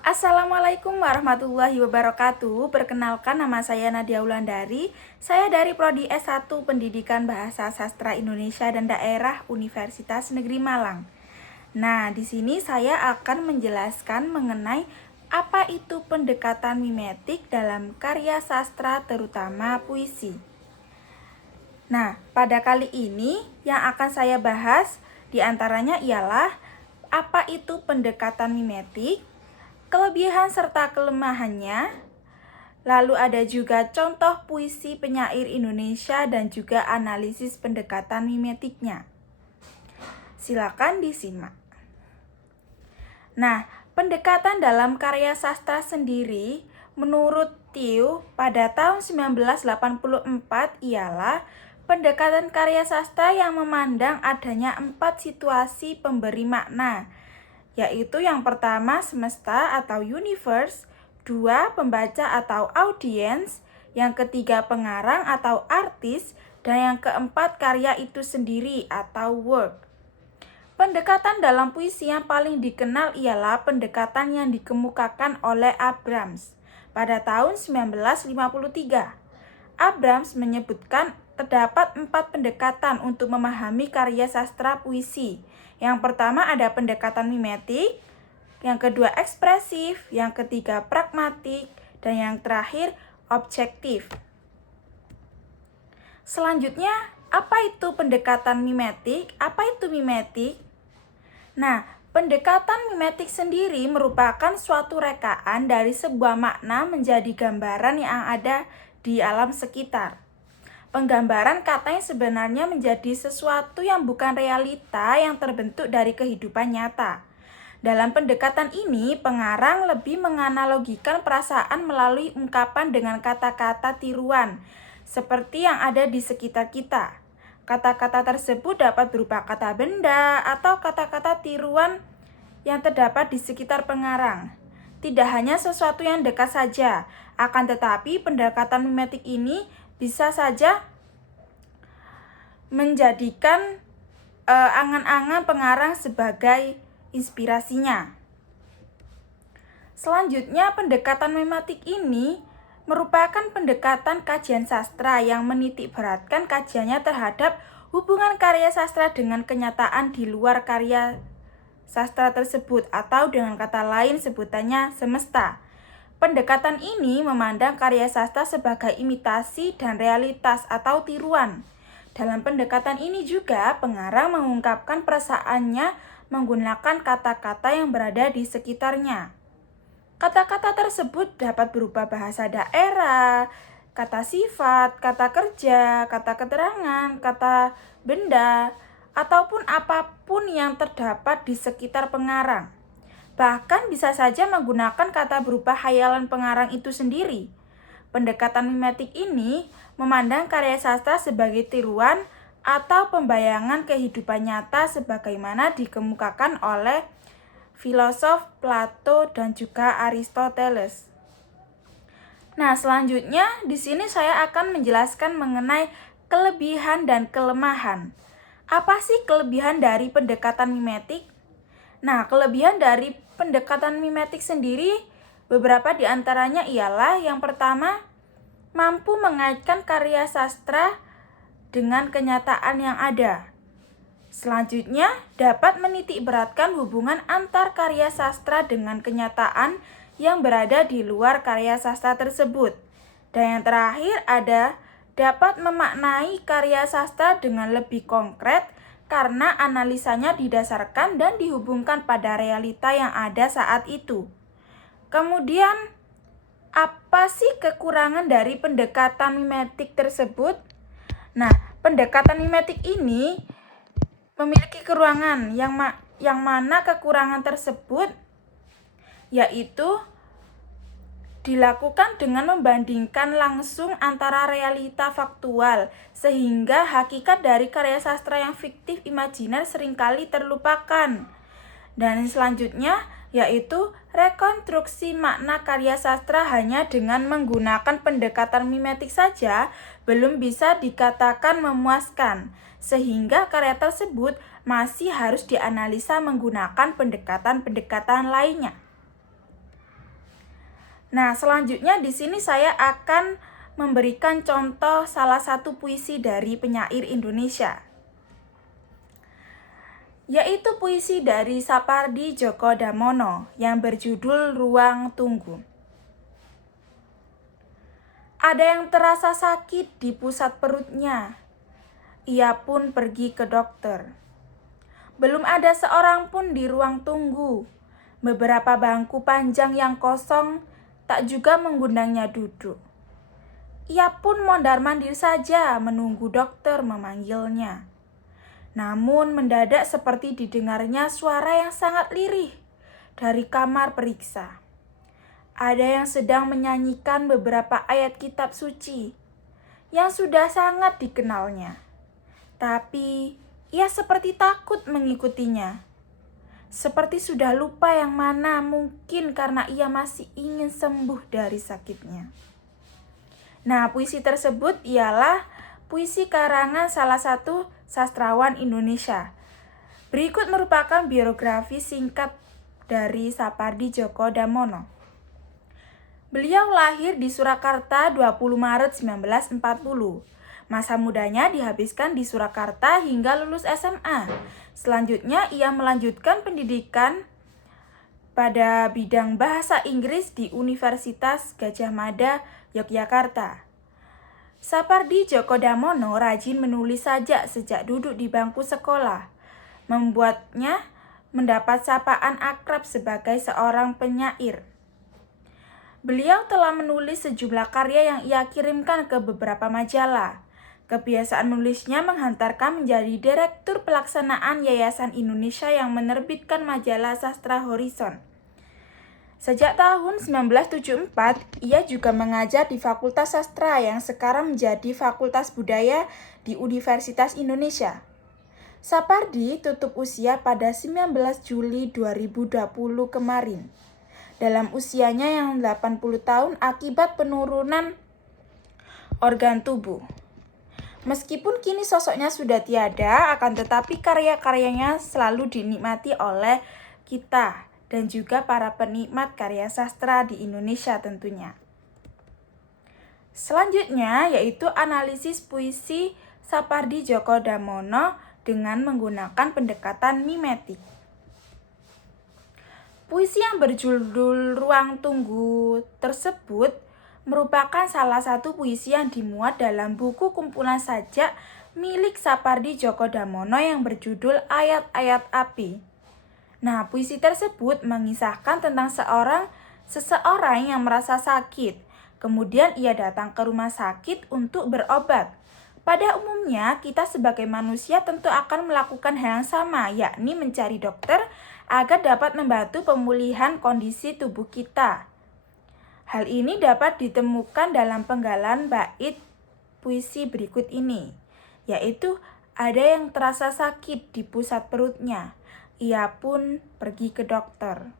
Assalamualaikum warahmatullahi wabarakatuh. Perkenalkan, nama saya Nadia Wulandari. Saya dari Prodi S1 Pendidikan Bahasa Sastra Indonesia dan Daerah Universitas Negeri Malang. Nah, di sini saya akan menjelaskan mengenai apa itu pendekatan mimetik dalam karya sastra, terutama puisi. Nah, pada kali ini yang akan saya bahas diantaranya ialah apa itu pendekatan mimetik, kelebihan serta kelemahannya, lalu ada juga contoh puisi penyair Indonesia dan juga analisis pendekatan mimetiknya. Silakan disimak. Nah, pendekatan dalam karya sastra sendiri menurut Tiu pada tahun 1984 ialah pendekatan karya sastra yang memandang adanya 4 situasi pemberi makna, yaitu yang pertama semesta atau universe, 2 pembaca atau audience, yang ketiga pengarang atau artis, dan yang keempat karya itu sendiri atau work. Pendekatan dalam puisi yang paling dikenal ialah pendekatan yang dikemukakan oleh Abrams pada tahun 1953. Abrams menyebutkan terdapat 4 pendekatan untuk memahami karya sastra puisi. Yang pertama ada pendekatan mimetik, yang kedua ekspresif, yang ketiga pragmatik, dan yang terakhir objektif. Selanjutnya, apa itu pendekatan mimetik? Apa itu mimetik? Nah, pendekatan mimetik sendiri merupakan suatu rekaan dari sebuah makna menjadi gambaran yang ada di alam sekitar. Penggambaran katanya sebenarnya menjadi sesuatu yang bukan realita yang terbentuk dari kehidupan nyata. Dalam pendekatan ini, pengarang lebih menganalogikan perasaan melalui ungkapan dengan kata-kata tiruan, seperti yang ada di sekitar kita. Kata-kata tersebut dapat berupa kata benda atau kata-kata tiruan yang terdapat di sekitar pengarang. Tidak hanya sesuatu yang dekat saja, akan tetapi pendekatan mimetik ini bisa saja menjadikan angan-angan pengarang sebagai inspirasinya. Selanjutnya, pendekatan mimetik ini merupakan pendekatan kajian sastra yang menitik beratkan kajiannya terhadap hubungan karya sastra dengan kenyataan di luar karya sastra tersebut, atau dengan kata lain sebutannya semesta. Pendekatan ini memandang karya sastra sebagai imitasi dan realitas atau tiruan. Dalam pendekatan ini juga pengarang mengungkapkan perasaannya menggunakan kata-kata yang berada di sekitarnya. Kata-kata tersebut dapat berupa bahasa daerah, kata sifat, kata kerja, kata keterangan, kata benda, ataupun apapun yang terdapat di sekitar pengarang. Bahkan bisa saja menggunakan kata berupa hayalan pengarang itu sendiri. Pendekatan mimetik ini memandang karya sastra sebagai tiruan atau pembayangan kehidupan nyata sebagaimana dikemukakan oleh filosof Plato dan juga Aristoteles. Nah, selanjutnya di sini saya akan menjelaskan mengenai kelebihan dan kelemahan. Apa sih kelebihan dari pendekatan mimetik? Nah, kelebihan dari pendekatan mimetik sendiri beberapa di antaranya ialah yang pertama, mampu mengaitkan karya sastra dengan kenyataan yang ada. Selanjutnya, dapat menitik beratkan hubungan antar karya sastra dengan kenyataan yang berada di luar karya sastra tersebut. Dan yang terakhir ada dapat memaknai karya sastra dengan lebih konkret karena analisanya didasarkan dan dihubungkan pada realita yang ada saat itu. Kemudian, apa sih kekurangan dari pendekatan mimetik tersebut? Nah, pendekatan mimetik ini memiliki kekurangan yang mana kekurangan tersebut yaitu dilakukan dengan membandingkan langsung antara realita faktual, sehingga hakikat dari karya sastra yang fiktif imajiner seringkali terlupakan. Dan selanjutnya yaitu rekonstruksi makna karya sastra hanya dengan menggunakan pendekatan mimetik saja belum bisa dikatakan memuaskan, sehingga karya tersebut masih harus dianalisa menggunakan pendekatan-pendekatan lainnya. Nah, selanjutnya di sini saya akan memberikan contoh salah satu puisi dari penyair Indonesia, yaitu puisi dari Sapardi Djoko Damono yang berjudul Ruang Tunggu. Ada yang terasa sakit di pusat perutnya. Ia pun pergi ke dokter. Belum ada seorang pun di ruang tunggu. Beberapa bangku panjang yang kosong tak juga mengundangnya duduk. Ia pun mondar-mandir saja menunggu dokter memanggilnya. Namun mendadak seperti didengarnya suara yang sangat lirih dari kamar periksa. Ada yang sedang menyanyikan beberapa ayat kitab suci yang sudah sangat dikenalnya. Tapi ia seperti takut mengikutinya. Seperti sudah lupa yang mana, mungkin karena ia masih ingin sembuh dari sakitnya. Nah, puisi tersebut ialah puisi karangan salah satu sastrawan Indonesia. Berikut merupakan biografi singkat dari Sapardi Djoko Damono. Beliau lahir di Surakarta 20 Maret 1940. Masa mudanya dihabiskan di Surakarta hingga lulus SMA. Selanjutnya ia melanjutkan pendidikan pada bidang bahasa Inggris di Universitas Gadjah Mada, Yogyakarta. Sapardi Djoko Damono rajin menulis sajak sejak duduk di bangku sekolah, membuatnya mendapat sapaan akrab sebagai seorang penyair. Beliau telah menulis sejumlah karya yang ia kirimkan ke beberapa majalah. Kebiasaan menulisnya menghantarkan menjadi Direktur Pelaksanaan Yayasan Indonesia yang menerbitkan majalah Sastra Horizon. Sejak tahun 1974, ia juga mengajar di Fakultas Sastra yang sekarang menjadi Fakultas Budaya di Universitas Indonesia. Sapardi tutup usia pada 19 Juli 2020 kemarin. Dalam usianya yang 80 tahun akibat penurunan organ tubuh. Meskipun kini sosoknya sudah tiada, akan tetapi karya-karyanya selalu dinikmati oleh kita dan juga para penikmat karya sastra di Indonesia tentunya. Selanjutnya yaitu analisis puisi Sapardi Djoko Damono dengan menggunakan pendekatan mimetik. Puisi yang berjudul Ruang Tunggu tersebut merupakan salah satu puisi yang dimuat dalam buku kumpulan sajak milik Sapardi Djoko Damono yang berjudul Ayat-Ayat Api. Nah, puisi tersebut mengisahkan tentang seseorang yang merasa sakit. Kemudian ia datang ke rumah sakit untuk berobat. Pada umumnya, kita sebagai manusia tentu akan melakukan hal yang sama, yakni mencari dokter agar dapat membantu pemulihan kondisi tubuh kita. Hal ini dapat ditemukan dalam penggalan bait puisi berikut ini, yaitu ada yang terasa sakit di pusat perutnya, ia pun pergi ke dokter.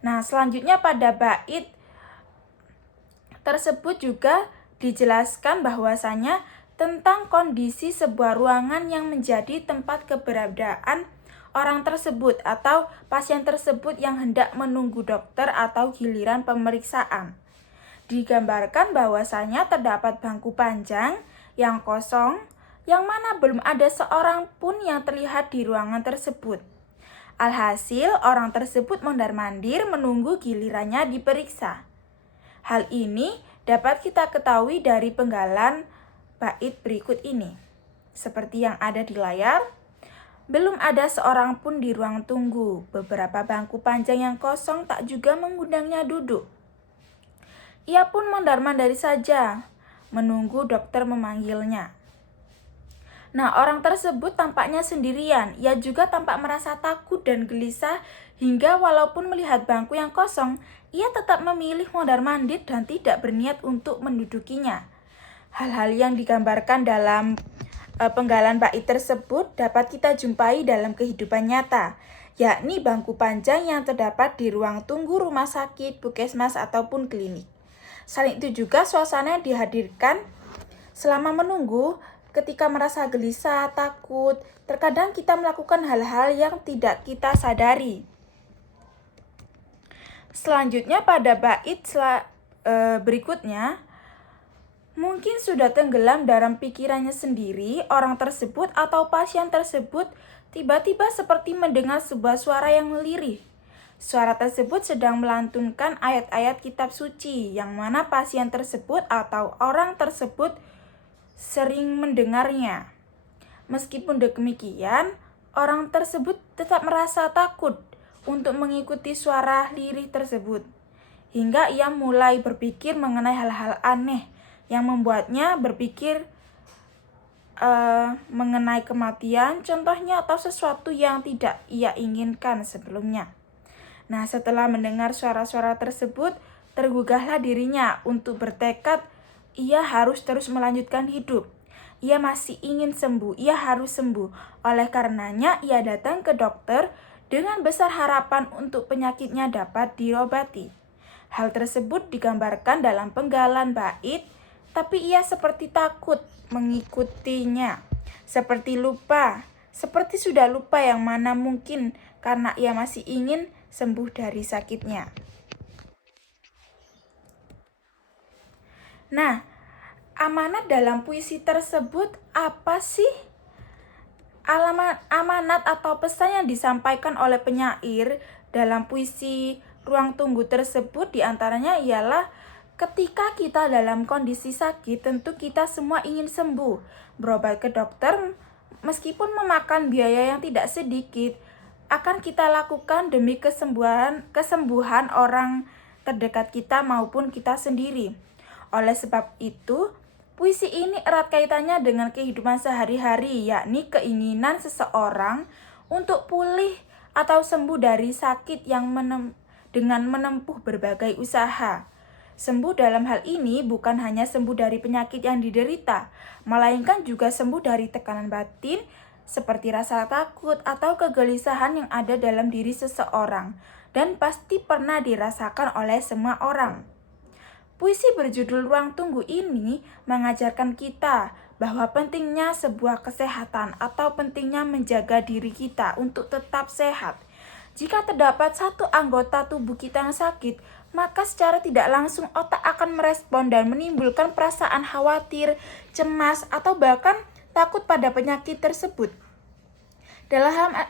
Nah, selanjutnya pada bait tersebut juga dijelaskan bahwasanya tentang kondisi sebuah ruangan yang menjadi tempat keberadaan orang tersebut atau pasien tersebut yang hendak menunggu dokter atau giliran pemeriksaan. Digambarkan bahwasanya terdapat bangku panjang yang kosong, yang mana belum ada seorang pun yang terlihat di ruangan tersebut. Alhasil, orang tersebut mondar-mandir menunggu gilirannya diperiksa. Hal ini dapat kita ketahui dari penggalan bait berikut ini. Seperti yang ada di layar, belum ada seorang pun di ruang tunggu. Beberapa bangku panjang yang kosong tak juga mengundangnya duduk. Ia pun mondar-mandir saja, menunggu dokter memanggilnya. Nah, orang tersebut tampaknya sendirian. Ia juga tampak merasa takut dan gelisah hingga walaupun melihat bangku yang kosong, ia tetap memilih mondar-mandir dan tidak berniat untuk mendudukinya. Hal-hal yang digambarkan dalam penggalan bait tersebut dapat kita jumpai dalam kehidupan nyata, yakni bangku panjang yang terdapat di ruang tunggu rumah sakit, puskesmas, ataupun klinik. Selain itu juga suasana yang dihadirkan selama menunggu ketika merasa gelisah, takut, terkadang kita melakukan hal-hal yang tidak kita sadari. Selanjutnya pada bait berikutnya, mungkin sudah tenggelam dalam pikirannya sendiri, orang tersebut atau pasien tersebut tiba-tiba seperti mendengar sebuah suara yang lirih. Suara tersebut sedang melantunkan ayat-ayat kitab suci, yang mana pasien tersebut atau orang tersebut sering mendengarnya. Meskipun demikian, orang tersebut tetap merasa takut untuk mengikuti suara lirih tersebut, hingga ia mulai berpikir mengenai hal-hal aneh yang membuatnya berpikir mengenai kematian, contohnya, atau sesuatu yang tidak ia inginkan sebelumnya. Nah, setelah mendengar suara-suara tersebut, tergugahlah dirinya untuk bertekad ia harus terus melanjutkan hidup. Ia masih ingin sembuh, ia harus sembuh. Oleh karenanya, ia datang ke dokter dengan besar harapan untuk penyakitnya dapat diobati. Hal tersebut digambarkan dalam penggalan bait, tapi ia seperti takut mengikutinya, seperti sudah lupa yang mana mungkin karena ia masih ingin sembuh dari sakitnya. Nah, amanat dalam puisi tersebut apa sih? Amanat atau pesan yang disampaikan oleh penyair dalam puisi Ruang Tunggu tersebut diantaranya ialah ketika kita dalam kondisi sakit, tentu kita semua ingin sembuh. Berobat ke dokter meskipun memakan biaya yang tidak sedikit, akan kita lakukan demi kesembuhan orang terdekat kita maupun kita sendiri. Oleh sebab itu, puisi ini erat kaitannya dengan kehidupan sehari-hari, yakni keinginan seseorang untuk pulih atau sembuh dari sakit yang dengan menempuh berbagai usaha. Sembuh dalam hal ini bukan hanya sembuh dari penyakit yang diderita, melainkan juga sembuh dari tekanan batin seperti rasa takut atau kegelisahan yang ada dalam diri seseorang, dan pasti pernah dirasakan oleh semua orang. Puisi berjudul Ruang Tunggu ini mengajarkan kita bahwa pentingnya sebuah kesehatan atau pentingnya menjaga diri kita untuk tetap sehat. Jika terdapat satu anggota tubuh kita yang sakit, maka secara tidak langsung otak akan merespon dan menimbulkan perasaan khawatir, cemas, atau bahkan takut pada penyakit tersebut.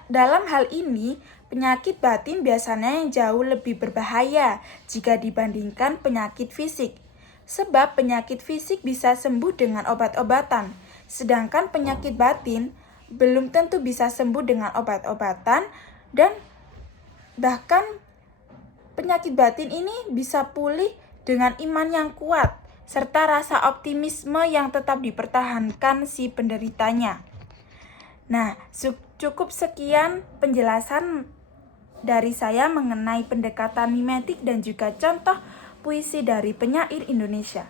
Dalam hal ini, penyakit batin biasanya yang jauh lebih berbahaya jika dibandingkan penyakit fisik. Sebab penyakit fisik bisa sembuh dengan obat-obatan, sedangkan penyakit batin belum tentu bisa sembuh dengan obat-obatan, dan bahkan penyakit batin ini bisa pulih dengan iman yang kuat, serta rasa optimisme yang tetap dipertahankan si penderitanya. Nah, cukup sekian penjelasan dari saya mengenai pendekatan mimetik dan juga contoh puisi dari penyair Indonesia.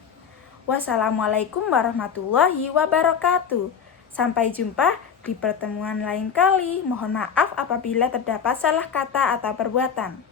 Wassalamualaikum warahmatullahi wabarakatuh. Sampai jumpa di pertemuan lain kali. Mohon maaf apabila terdapat salah kata atau perbuatan.